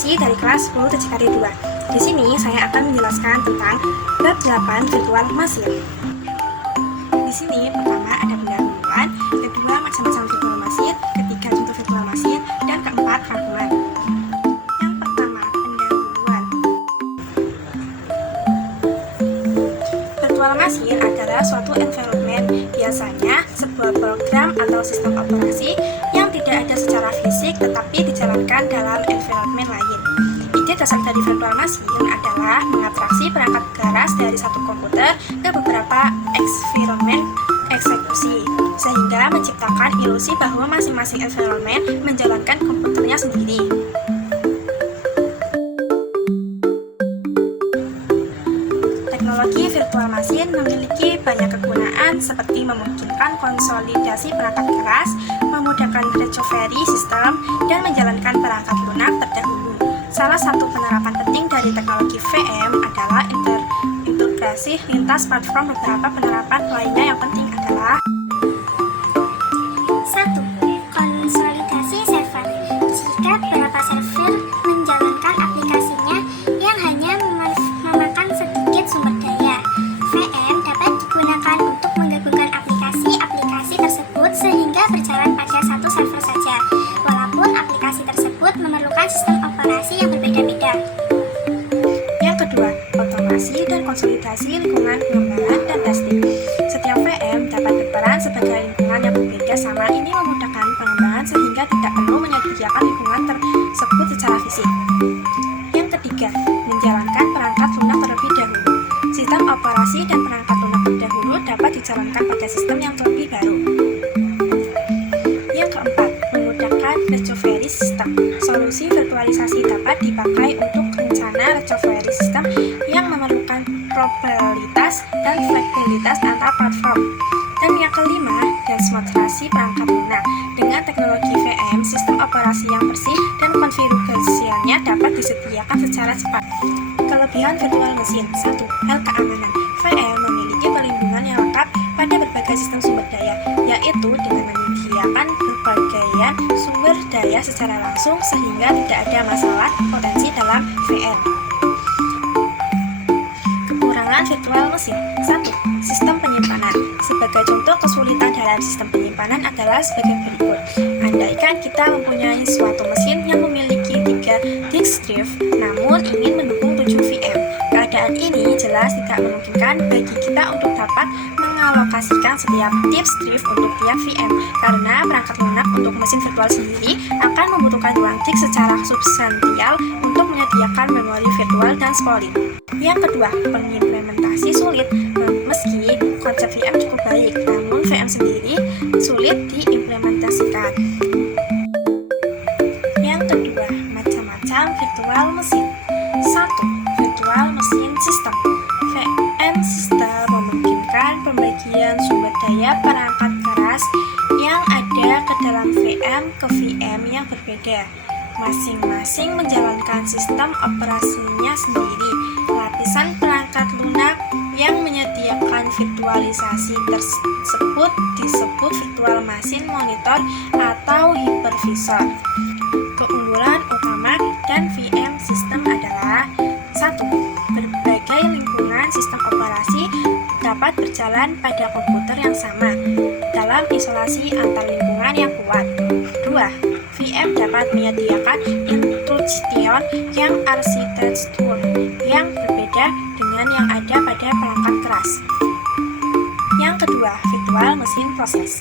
Akuntansi dari kelas 10 TJKD 2. Di sini saya akan menjelaskan tentang bab 8 virtual machine. Di sini pertama ada pendahuluan, kedua macam-macam virtual machine, ketiga contoh virtual machine, dan keempat rangkuman. Yang pertama, pendahuluan. Virtual machine adalah suatu environment, biasanya sebuah program atau sistem operasi yang tidak ada secara fisik tetapi dijalankan dalam environment lain. Ide dasar dari virtual machine adalah mengabstraksi perangkat keras dari satu komputer ke beberapa environment eksekusi, sehingga menciptakan ilusi bahwa masing-masing environment menjalankan komputernya sendiri. Teknologi virtual machine memiliki banyak kegunaan seperti memungkinkan konsolidasi perangkat keras, memudahkan recovery system, dan menjalankan perangkat lunak terdahulu. Salah satu penerapan penting dari teknologi VM adalah integrasi lintas platform. Beberapa penerapan lainnya yang penting adalah 1. Konsolidasi server. Jika beberapa server menjalankan aplikasinya yang hanya memakan sedikit sumber daya, VM dapat digunakan untuk menggabungkan aplikasi-aplikasi tersebut sehingga berjalan pada satu server saja, walaupun aplikasi tersebut memerlukan sistem operasi yang berbeda-beda. Yang kedua, otomasi dan konsolidasi lingkungan pengembangan dan testing. Setiap VM dapat berperan sebagai lingkungan yang berbeda sama. Ini memudahkan pengembangan sehingga tidak perlu menyediakan lingkungan tersebut secara fisik. Yang ketiga, menjalankan perangkat lunak terlebih dahulu. Sistem operasi dan perangkat lunak terdahulu dapat dijalankan pada sistem yang terlebih baru. Yang keempat, memudahkan recovery system. Solusi virtualisasi dapat dipakai untuk rencana recovery system yang memerlukan probabilitas dan fleksibilitas antar platform. Dan yang kelima, demonstrasi perangkat lunak. Dengan teknologi VM, sistem operasi yang bersih dan konfigurasinya dapat disediakan secara cepat. Kelebihan virtual machine. 1. Hal keamanan. VM memiliki perlindungan yang lengkap pada berbagai sistem sumber daya, yaitu dengan menyediakan berbagai sumber daya secara langsung sehingga tidak ada masalah potensi dalam VM. Kekurangan virtual machine. 1. Sistem penyimpanan. Sebagai contoh kesulitan dalam sistem penyimpanan adalah sebagai berikut. Andaikan kita mempunyai suatu mesin yang memiliki 3 disk drive namun ingin mendukung 7 VM. Keadaan ini jelas tidak memungkinkan bagi kita untuk dapat mengalokasikan setiap disk drive untuk tiap VM, karena perangkat lunak untuk mesin virtual sendiri akan membutuhkan ruang disk secara substansial untuk menyediakan memori virtual dan spooling. Yang kedua, pengimplementasi sulit. Meski konsep VM cukup baik, namun VM sendiri sulit diimplementasikan. Yang kedua, macam-macam virtual machine. 1. Virtual machine system. VM system memungkinkan pembagian sumber daya perangkat keras yang ada ke dalam VM ke VM yang berbeda. Masing-masing menjalankan sistem operasinya sendiri. Lapisan perangkat lunak yang menyediakan virtualisasi tersebut disebut virtual machine monitor atau hypervisor. Keunggulan utama dan VM system adalah 1. Berbagai lingkungan sistem operasi dapat berjalan pada komputer yang sama dalam isolasi antar lingkungan yang kuat. 2. VM dapat menyediakan instruction yang arsitektur yang berbeda dengan yang ada pada perangkat keras. Yang kedua, virtual machine process.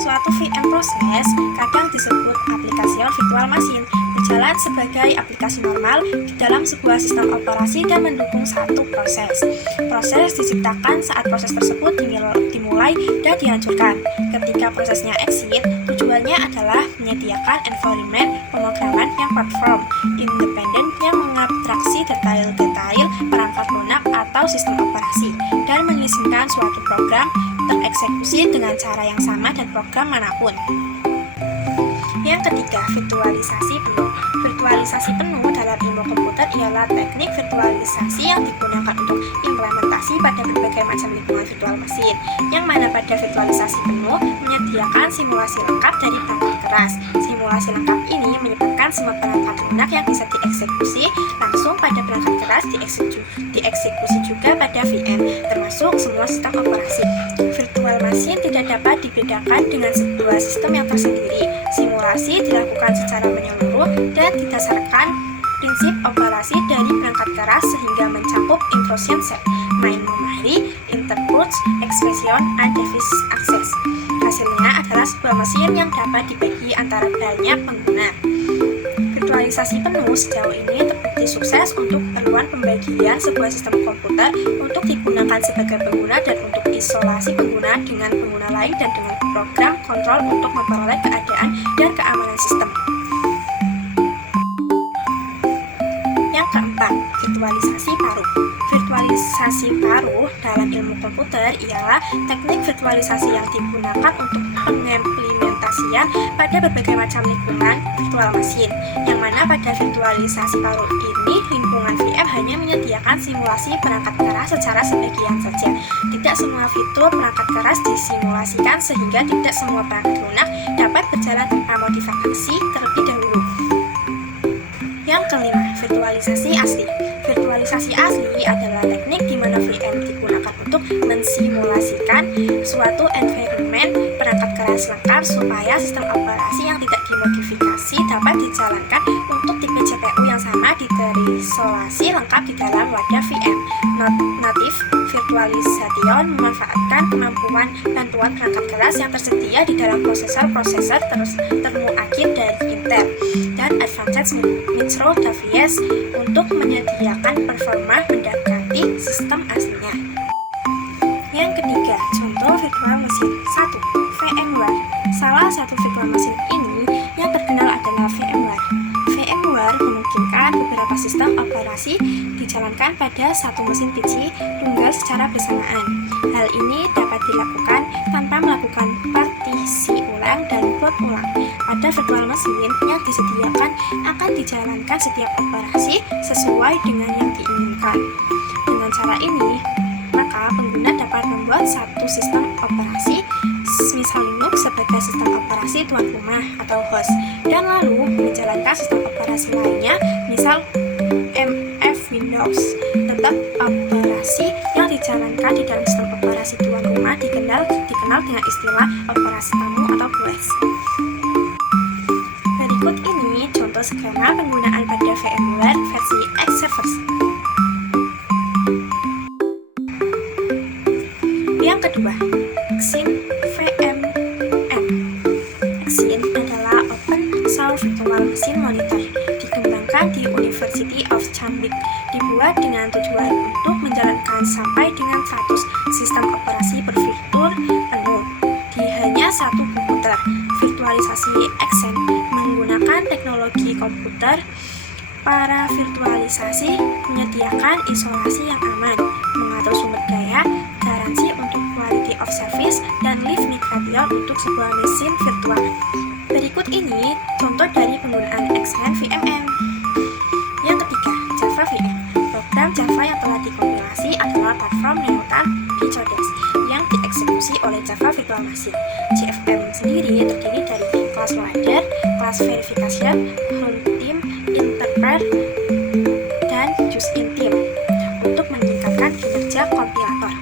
Suatu VM proses kadang disebut aplikasi virtual machine, berjalan sebagai aplikasi normal di dalam sebuah sistem operasi dan mendukung satu proses. Proses diciptakan saat proses tersebut dimulai dan dihancurkan. Ketika prosesnya exit, tujuannya adalah menyediakan environment pemrograman yang platform independen yang mengabstraksi detail-detail perangkat lunak atau sistem operasi dan mengizinkan suatu program tereksekusi dengan cara yang sama dan program manapun. Yang ketiga, virtualisasi penuh. Virtualisasi penuh dalam ilmu komputer ialah teknik virtualisasi yang digunakan untuk implementasi pada berbagai macam lingkungan virtual mesin, yang mana pada virtualisasi penuh menyediakan simulasi lengkap dari perangkat keras. Simulasi lengkap ini menyebabkan semua perangkat lunak yang bisa dieksekusi langsung pada perangkat keras dieksekusi juga pada VM, termasuk semua sistem operasi. Virtual machine tidak dapat dibedakan dengan sebuah sistem yang tersendiri. Simulasi dilakukan secara menyeluruh dan didasarkan prinsip operasi dari perangkat keras sehingga mencakup instruction set, main memory, interputs, expression, and device access. Hasilnya adalah sebuah mesin yang dapat dibagi antara banyak pengguna. Virtualisasi penuh sejauh ini terbukti sukses untuk keperluan pembagian sebuah sistem komputer untuk digunakan sebagai pengguna dan untuk isolasi pengguna dengan pengguna lain dan dengan program kontrol untuk memperoleh keadaan dan keamanan sistem. Yang keempat, virtualisasi paruh. Virtualisasi paruh dalam ilmu komputer ialah teknik virtualisasi yang digunakan untuk pengimplementasian pada berbagai macam lingkungan virtual machine, yang mana pada virtualisasi paruh ini lingkungan VM hanya menyediakan simulasi perangkat keras secara sebagian saja. Tidak semua fitur perangkat keras disimulasikan sehingga tidak semua perangkat lunak dapat berjalan tanpa modifikasi terlebih dahulu. Yang kelima, virtualisasi asli. Virtualisasi asli adalah teknik di mana VM digunakan untuk mensimulasikan suatu environment perangkat keras lengkap supaya sistem operasi yang tidak dimodifikasi dapat dijalankan untuk tipe CPU yang sama terisolasi lengkap di dalam wadah VM. Native virtualization memanfaatkan kemampuan bantuan perangkat keras yang tersedia di dalam prosesor termuakir dari Intel dan Advanced Micro Devices untuk menyediakan performa mendekati sistem aslinya. Yang ketiga, contoh virtual mesin. 1. VMware. Salah satu virtual mesin ini yang terkenal adalah VMware. VMware memungkinkan beberapa sistem operasi dijalankan pada satu mesin PC tunggal secara bersamaan. Hal ini dapat dilakukan tanpa melakukan partisi ulang dan boot ulang. Pada virtual mesin yang disediakan akan dijalankan setiap operasi sesuai dengan yang diinginkan. Dengan cara ini, maka pengguna dapat membuat satu sistem operasi, misal Linux sebagai sistem operasi tuan rumah atau host, dan lalu menjalankan sistem operasi lainnya, misal MF Windows. Tetap operasi yang dijalankan di dalam sistem operasi tuan rumah dikenal dengan istilah operasi tamu atau OS. Berikut ini contoh skema penggunaan pada VMware versi X Servers. Yang kedua, Xen VMM. Xen adalah open source virtual machine monitor, dikembangkan di University of Cambridge, dibuat dengan tujuan untuk menjalankan sampai dengan 100 sistem operasi berfitur penuh di hanya satu komputer. Virtualisasi Xen menggunakan teknologi komputer para virtualisasi menyediakan isolasi yang aman, mengatur sumber daya, garansi untuk quality of service, dan live migration untuk sebuah mesin virtual. Berikut ini contoh dari penggunaan Xen VMM. Yang ketiga, Java VM. Program Java yang telah dikompilasi adalah platform Neutan Piccodes yang dieksekusi oleh Java Virtual Machine. JVM sendiri terdiri dari kelas loader, kelas verification, runtime, interpreter, dan justin-team untuk meningkatkan kinerja kompilator.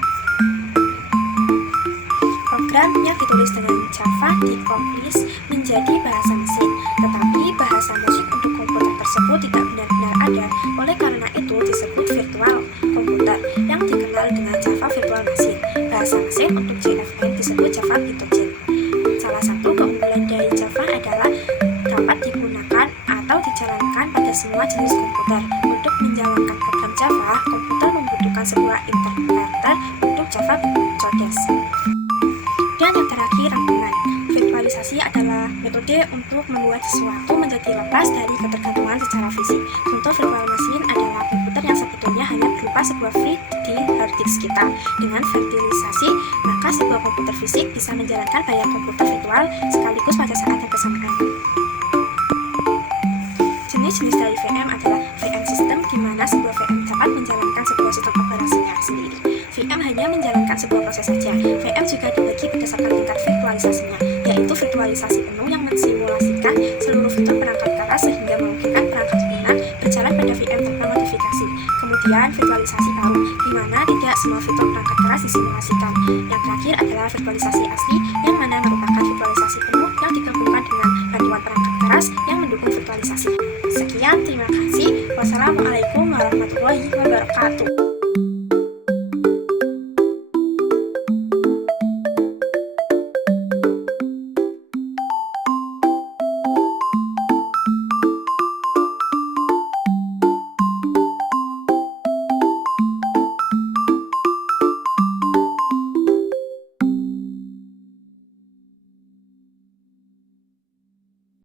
Program yang ditulis dengan Java dikomplis menjadi bahasa mesin, tetapi bahasa musik untuk komputer tersebut tidak benar-benar ada. Oleh karena itu disebut virtual komputer yang dikenal dengan Java Virtual Machine. Bahasa mesin untuk JVM disebut Java Pictogen. Salah satu keunggulan dari Java adalah dapat digunakan atau dijalankan pada semua jenis komputer. Untuk menjalankan program Java, komputer membutuhkan sebuah interpreter untuk Java Piccodes. Dan yang terakhir, rangkuman. Virtualisasi adalah metode untuk membuat sesuatu menjadi lepas dari ketergantungan secara fisik. Contoh virtual machine adalah komputer yang sebetulnya hanya berupa sebuah free di hard disk kita. Dengan virtualisasi, maka sebuah komputer fisik bisa menjalankan banyak komputer virtual sekaligus pada saat yang bersamaan. Jenis-jenis dari VM adalah mana sebuah VM dapat menjalankan sebuah sistem operasinya sendiri. VM hanya menjalankan sebuah proses saja. VM juga dibagi berdasarkan tingkat virtualisasinya, yaitu virtualisasi penuh yang mensimulasikan seluruh fitur perangkat keras sehingga memungkinkan perangkat lunak berjalan pada VM tanpa modifikasi. Kemudian virtualisasi paruh, di mana tidak semua fitur perangkat keras disimulasikan. Yang terakhir adalah virtualisasi asli, yang mana merupakan virtualisasi penuh yang digabungkan dengan bantuan perangkat keras yang mendukung virtualisasi. Sekian, terima kasih. Wassalamualaikum warahmatullahi wabarakatuh.